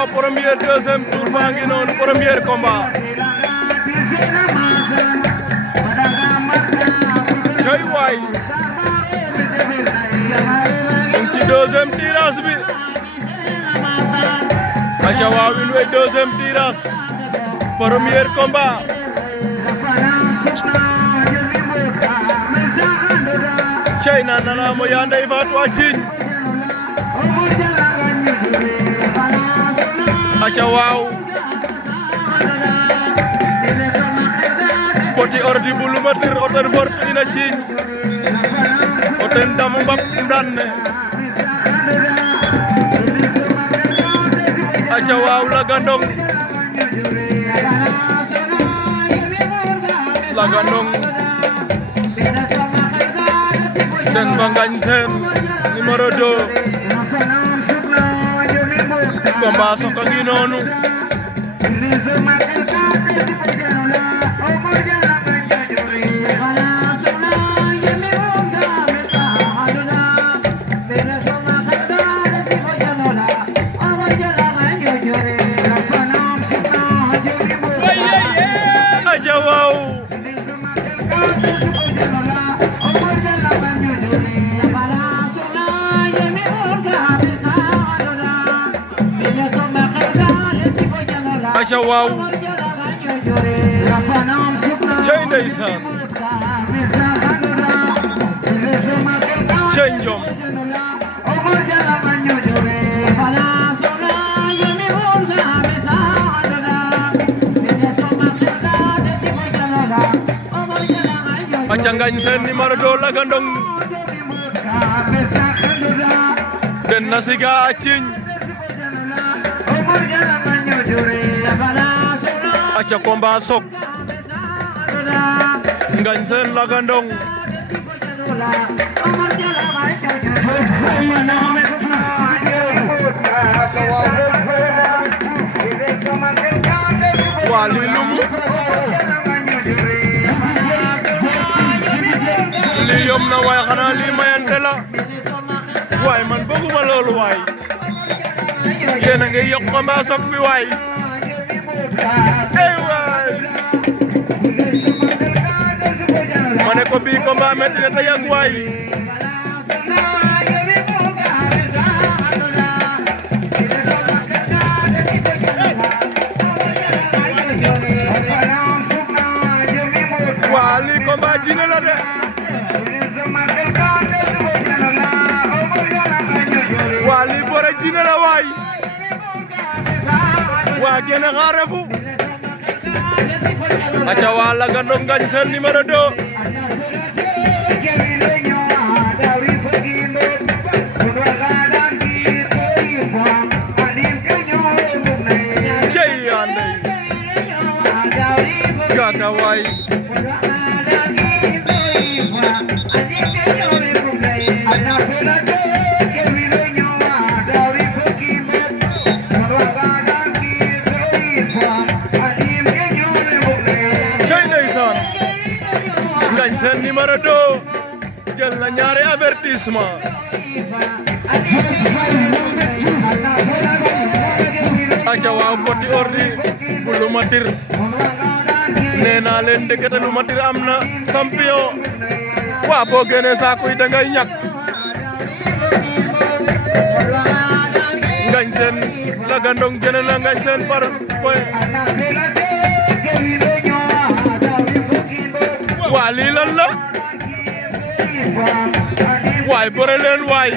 waaw premier deuxième tour baa ngi noonu premier combat cey waay ñu ngi ci deuxième tirage bi aca waaw in way deuxième tirage premier combat cey na nana mo ya ndey Fatou a ciiñ aca waaw poti ordi bu lumatir o ten fortu ina ciiñ o ten damu mbap ndanne aca waaw Lagandong den fa Ngagne Sene numéro 2 combat soka ngi noonu aja waaw aca waaw cey ndeysaan cey njom aca Ngagne Sene numéro 2 Lagandong den na siga a ciiñ aca combat sok Ngagne Sene Lagandong waa lii lumu lii yom na waay xanaa lii mayante la waay man bëgguma loolu waay yéen a ngi yokk combat sok bi waay ey waay ma ne ko bii combat metti na te yàgg waay waa lii combat jine la de waa lii bore jine la waay waa gene xaarefu aca waa Lagandong Ngagne Sene numéro 2 cey andey gaga waay Ngagne Sene numéro 2 jël na ñaari avertissement aca waaw poti ordi bu lumatir nee naa leen ndekete lumatir am na champion waa boo génnee saako yi da ngay ñàkk Ngagne Sene Lagandong génne na Ngagne Sene par point waa lii lan la waay bëre leen waay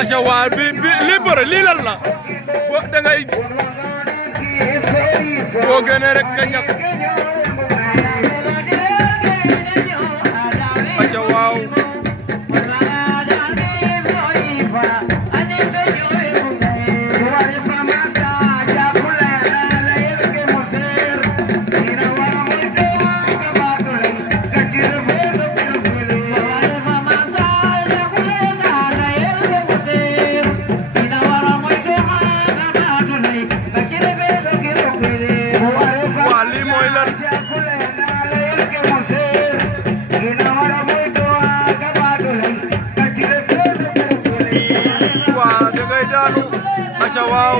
aca waa bi li bëre lii lan la bo da ngay boo génnee rek nga ñàkk aca waaw aca waaw